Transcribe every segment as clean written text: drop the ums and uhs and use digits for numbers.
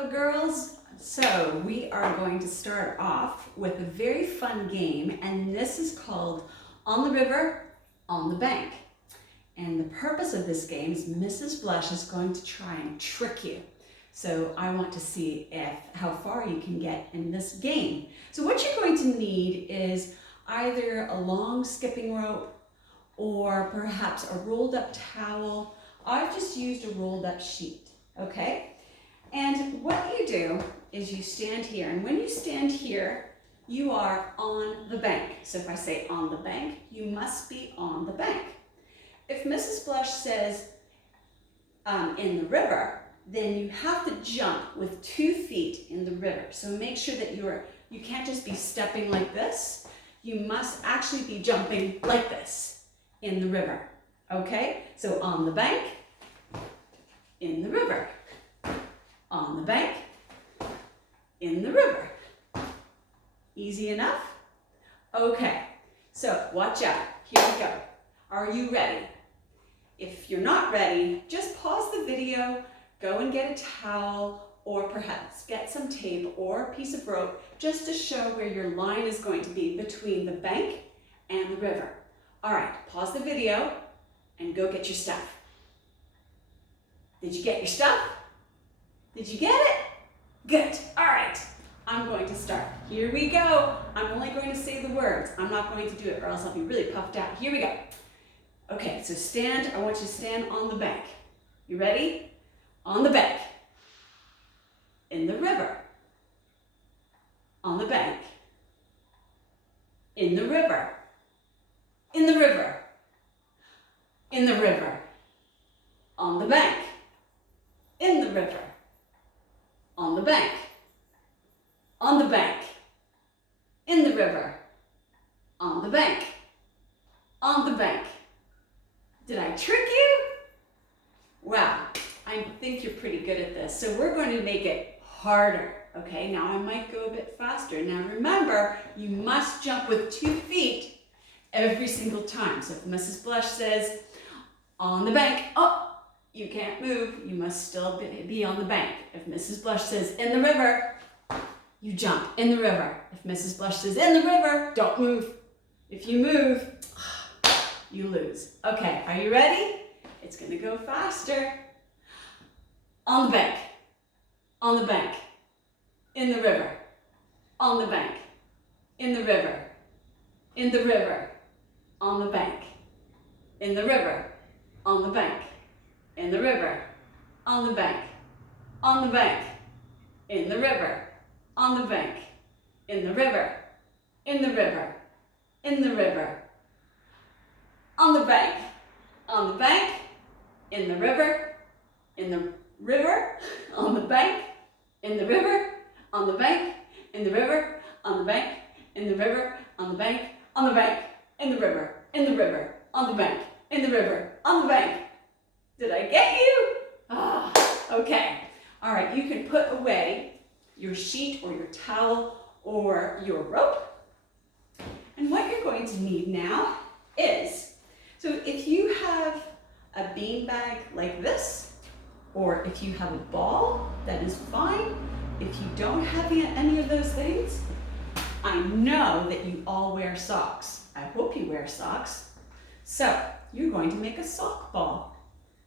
Hello girls. So we are going to start off with a very fun game, and this is called On the River, on the Bank. And the purpose of this game is Mrs. Blush is going to try and trick you. So I want to see how far you can get in this game. So what you're going to need is either a long skipping rope or perhaps a rolled up towel. I've just used a rolled up sheet, okay? And what you do is you stand here, and when you stand here, you are on the bank. So if I say on the bank, you must be on the bank. If Mrs. Blush says in the river, then you have to jump with 2 feet in the river. So make sure that you can't just be stepping like this. You must actually be jumping like this in the river, okay? So on the bank, in the river. On the bank, in the river. Easy enough? Okay, so watch out. Here we go. Are you ready? If you're not ready, just pause the video, go and get a towel, or perhaps get some tape or a piece of rope just to show where your line is going to be between the bank and the river. All right, pause the video and go get your stuff. Did you get your stuff? Did you get it? Good. All right. I'm going to start. Here we go. I'm only going to say the words. I'm not going to do it or else I'll be really puffed out. Here we go. Okay, so stand. I want you to stand on the bank. You ready? On the bank. In the river. On the bank. In the river. In the river. In the river. On the bank. In the river. On the bank, on the bank, in the river, on the bank, on the bank. Did I trick you? Wow, I think you're pretty good at this. So we're going to make it harder, okay? Now I might go a bit faster. Now remember, you must jump with 2 feet every single time. So if Mrs. Blush says, on the bank, oh, you can't move, you must still be on the bank. If Mrs. Blush says, in the river, you jump in the river. If Mrs. Blush says, in the river, don't move. If you move, you lose. Okay, are you ready? It's gonna go faster. On the bank, on the bank, in the river, on the bank, in the river, in the river, on the bank, in the river, on the bank, in the river, on the bank, on the bank, in the river, on the bank, in the river, in the river, in the river, on the bank, on the bank, in the river, in the river, on the bank, in the river, on the bank, in the river, on the bank, in the river, on the bank, on the bank, in the river, in the river, on the bank, in the river, on the bank. Did I get you? Okay. All right, you can put away your sheet or your towel or your rope. And what you're going to need now is, so if you have a beanbag like this, or if you have a ball, that is fine. If you don't have any of those things, I know that you all wear socks. I hope you wear socks. So you're going to make a sock ball.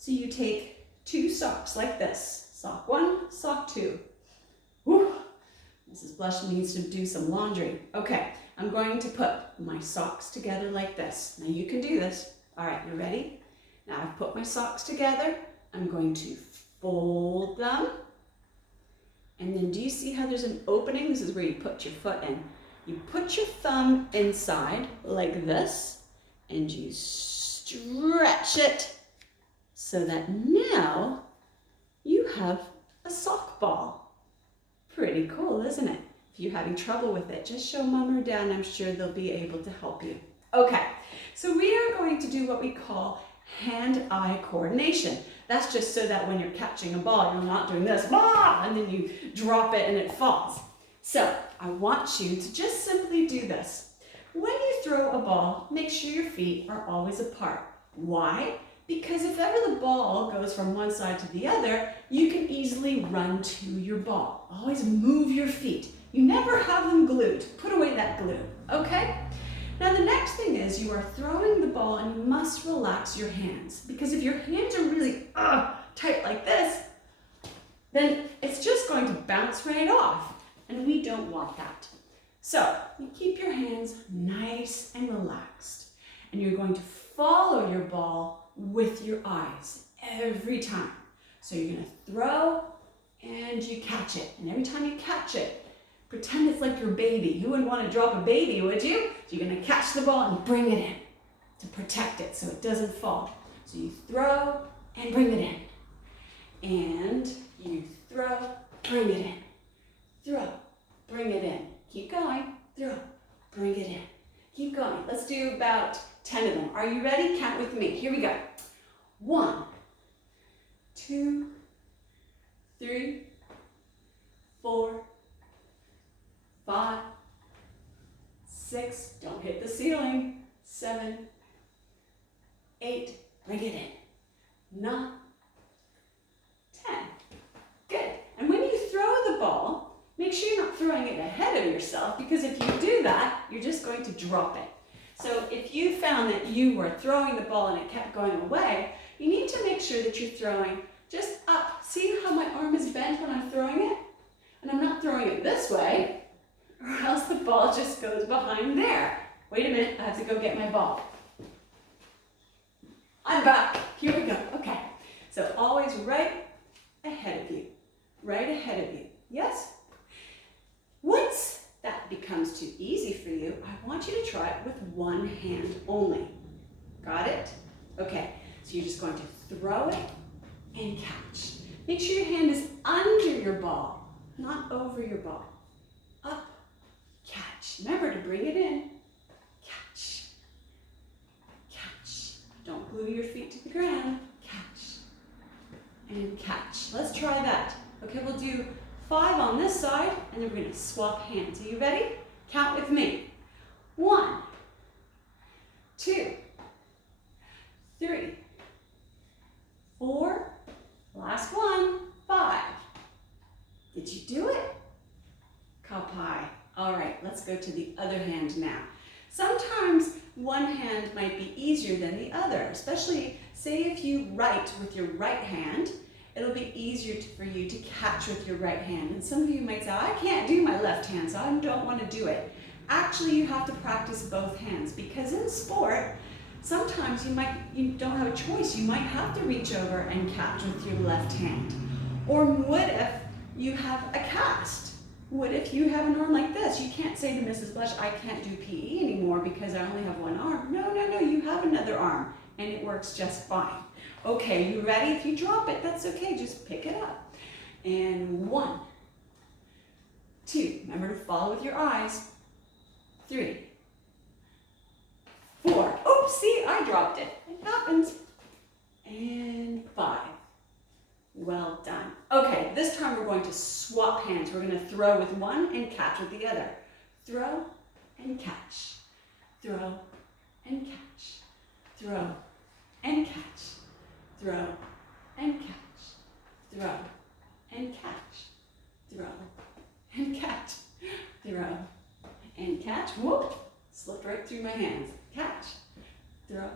So you take 2 socks like this. Sock 1, sock 2. Whew. Mrs. Blush needs to do some laundry. Okay, I'm going to put my socks together like this. Now you can do this. All right, you ready? Now I've put my socks together. I'm going to fold them. And then do you see how there's an opening? This is where you put your foot in. You put your thumb inside like this, and you stretch it so that now you have a sock ball. Pretty cool, isn't it? If you're having trouble with it, just show Mom or Dad, and I'm sure they'll be able to help you. Okay, so we are going to do what we call hand-eye coordination. That's just so that when you're catching a ball, you're not doing this, and then you drop it and it falls. So I want you to just simply do this. When you throw a ball, make sure your feet are always apart. Why? Because if ever the ball goes from one side to the other, you can easily run to your ball. Always move your feet. You never have them glued. Put away that glue, okay? Now the next thing is you are throwing the ball and you must relax your hands. Because if your hands are really tight like this, then it's just going to bounce right off. And we don't want that. So you keep your hands nice and relaxed. And you're going to follow your ball with your eyes every time. So you're going to throw and you catch it. And every time you catch it, pretend it's like your baby. You wouldn't want to drop a baby, would you? So you're going to catch the ball and bring it in to protect it so it doesn't fall. So you throw and bring it in. And you throw, bring it in. Throw, bring it in. Keep going. Throw, bring it in. Keep going. Let's do about 10 of them. Are you ready? Count with me. Here we go. 1, 2, 3, 4, 5, 6, don't hit the ceiling, 7, 8, bring it in, 9, 10. Good. And when you throw the ball, make sure you're not throwing it ahead of yourself, because if you do that, you're just going to drop it. So if you found that you were throwing the ball and it kept going away, you need to make sure that you're throwing just up. See how my arm is bent when I'm throwing it? And I'm not throwing it this way, or else the ball just goes behind there. Wait a minute, I have to go get my ball. I'm back. Here we go. Okay. So always right ahead of you. Right ahead of you. Yes? Once that becomes too easy for you, I want you to try it with one hand only. Got it? Okay. So you're just going to throw it and catch. Make sure your hand is under your ball, not over your ball. Up, catch. Remember to bring it in. Catch. Catch. Don't glue your feet to the ground. Catch. And catch. Let's try that. Okay, we'll do 5 on this side, and then we're going to swap hands. Are you ready? Count with me. 1, 2, 3, 4, last one, 5. Did you do it? Kapai. All right, let's go to the other hand now. Sometimes one hand might be easier than the other, especially say if you write with your right hand, it'll be easier for you to catch with your right hand. And some of you might say, I can't do my left hand, so I don't want to do it. Actually, you have to practice both hands, because in sport, sometimes you don't have a choice. You might have to reach over and catch with your left hand. Or what if you have a cast? What if you have an arm like this? You can't say to Mrs. Blush, I can't do PE anymore because I only have one arm. No, no, no, you have another arm, and it works just fine. Okay, you ready? If you drop it, that's okay. Just pick it up. And 1, 2. Remember to follow with your eyes. 3, 4. Oops, see, I dropped it. It happens. And 5. Well done. Okay, this time we're going to swap hands. We're going to throw with one and catch with the other. Throw and catch. Throw and catch. Throw and catch. Throw and catch. Throw and catch. Throw and catch. Throw and catch. Whoop! Slipped right through my hands. Catch. Throw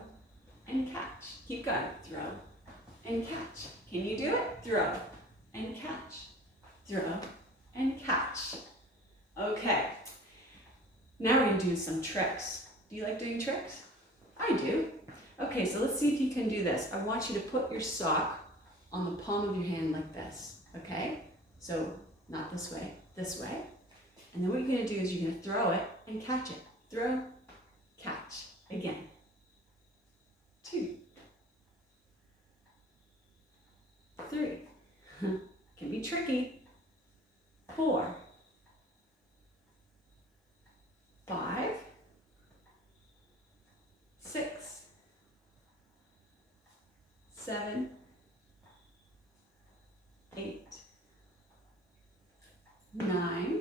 and catch. Keep going. Throw and catch. Can you do it? Throw and catch. Throw and catch. Okay. Now we're going to do some tricks. Do you like doing tricks? I do. Okay, so let's see if you can do this. I want you to put your sock on the palm of your hand like this, okay? So not this way, this way. And then what you're going to do is you're going to throw it and catch it. Throw, catch. Again. 2, 3. Can be tricky. 4, 5, 6, 7, 8, 9,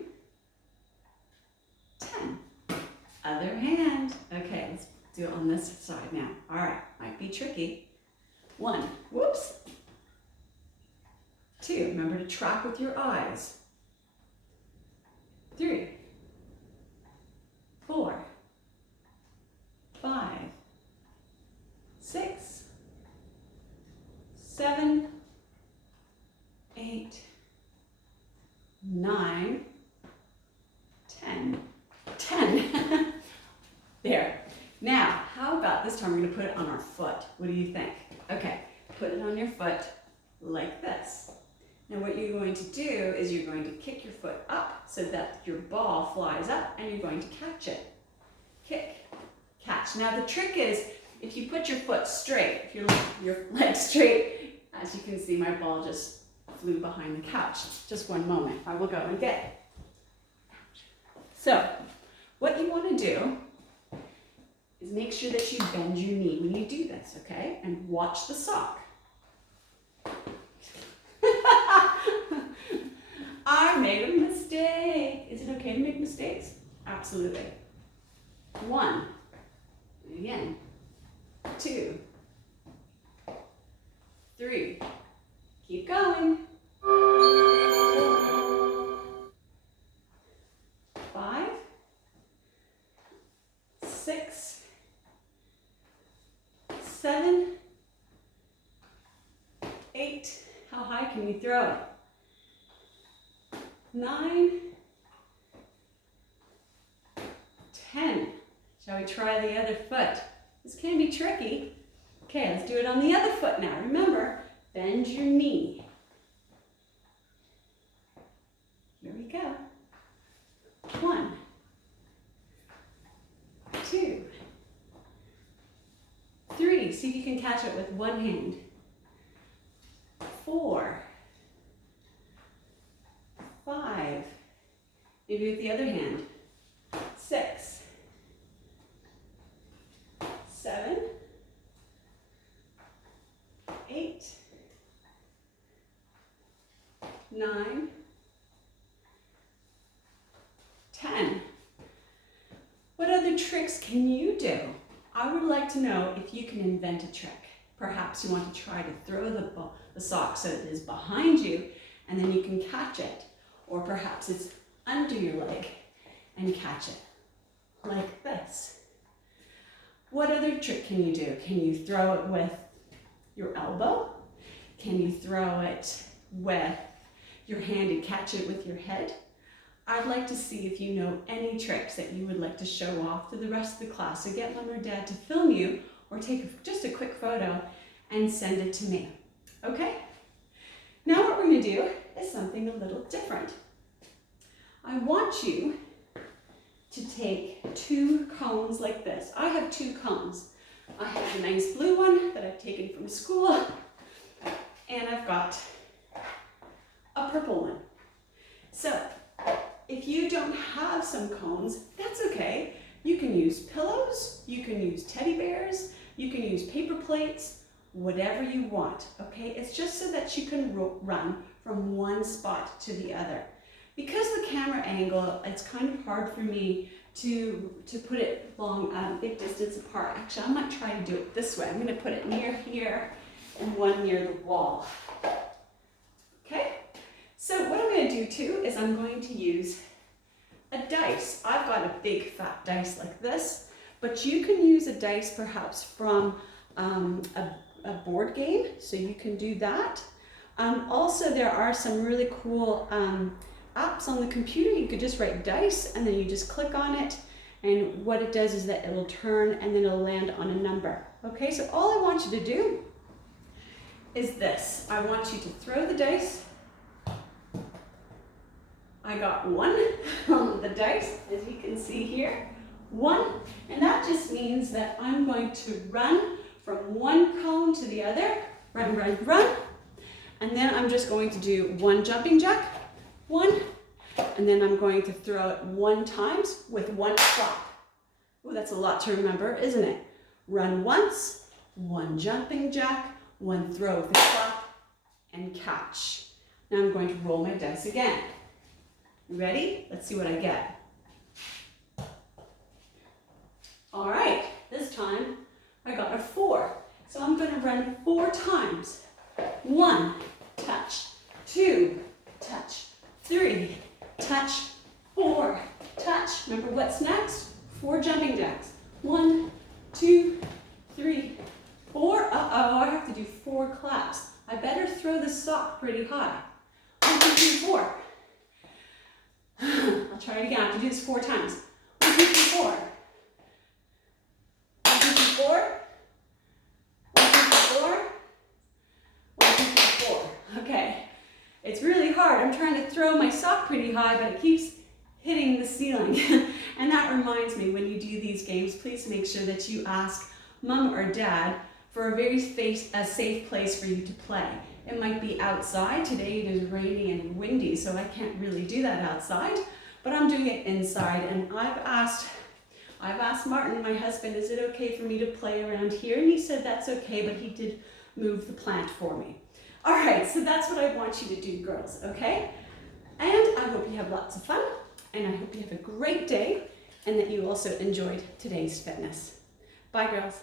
10. Other hand. Okay, let's do it on this side now. All right, might be tricky. 1, whoops. 2, remember to track with your eyes. 3, 4, 5, 6, 7, 8, 9, 10. 10. There. Now, how about this time we're going to put it on our foot? What do you think? Okay, put it on your foot like this. Now what you're going to do is you're going to kick your foot up so that your ball flies up and you're going to catch it. Kick, catch. Now the trick is if you put your foot straight, if your leg straight, as you can see my ball just flew behind the couch. Just one moment, I will go and get it. So what you want to do is make sure that you bend your knee when you do this, okay? And watch the sock. I made a mistake. Is it okay to make mistakes? Absolutely. 1, again, 2, 3, keep going. 5, 6, 7, 8, how high can you throw it? 9, 10. Shall we try the other foot? This can be tricky. Okay, let's do it on the other foot now. Remember, bend your knee. Here we go. 1, 2, 3. See if you can catch it with one hand. 4, 5, maybe with the other hand. 6, 7, 8, 9, 10. What other tricks can you do? I would like to know if you can invent a trick. Perhaps you want to try to throw the sock so it is behind you and then you can catch it. Or perhaps it's under your leg and catch it, like this. What other trick can you do? Can you throw it with your elbow? Can you throw it with your hand and catch it with your head? I'd like to see if you know any tricks that you would like to show off to the rest of the class. So get Mom or Dad to film you or take just a quick photo and send it to me, okay? Now what we're going to do is something a little different. I want you to take 2 cones like this. I have 2 cones. I have a nice blue one that I've taken from school, and I've got a purple one. So if you don't have some cones, that's okay. You can use pillows, you can use teddy bears, you can use paper plates, whatever you want, okay? It's just so that you can run from one spot to the other. Because the camera angle, it's kind of hard for me to put it long, big distance apart. Actually, I might try to do it this way. I'm going to put it near here and one near the wall. Okay? So what I'm going to do too is I'm going to use a dice. I've got a big fat dice like this, but you can use a dice perhaps from a board game, so you can do that. Also, there are some really cool apps on the computer. You could just write dice and then you just click on it, and what it does is that it will turn and then it'll land on a number. Okay, so all I want you to do is this. I want you to throw the dice. I got 1 on the dice, as you can see here. 1, and that just means that I'm going to run from one cone to the other. Run, run, run. And then I'm just going to do 1 jumping jack. 1, and then I'm going to throw it 1 times with 1 flop. Oh, that's a lot to remember, isn't it? Run once, 1 jumping jack, 1 throw with a flop, and catch. Now I'm going to roll my dice again. Ready? Let's see what I get. All right, this time I got a 4. So I'm going to run 4 times. 1, touch, 2, touch, 3, touch, 4, touch. Remember what's next? 4 jumping jacks. 1, 2, 3, 4. Uh-oh, I have to do 4 claps. I better throw the sock pretty high. 1, 2, 3, 4. I'll try it again. I have to do this 4 times. 1, 2, 3, 4. 1, 2, 3, 4. 1, 2, 3, 4. 1, 2, 3, 4. Okay. It's really hard. I'm trying to throw my sock pretty high, but it keeps hitting the ceiling. And that reminds me, when you do these games, please make sure that you ask mom or dad for a very safe place for you to play. It might be outside. Today it is rainy and windy, so I can't really do that outside, but I'm doing it inside. And I've asked Martin, my husband, is it okay for me to play around here? And he said that's okay, but he did move the plant for me. All right, so that's what I want you to do, girls, okay? And I hope you have lots of fun, and I hope you have a great day, and that you also enjoyed today's fitness. Bye, girls.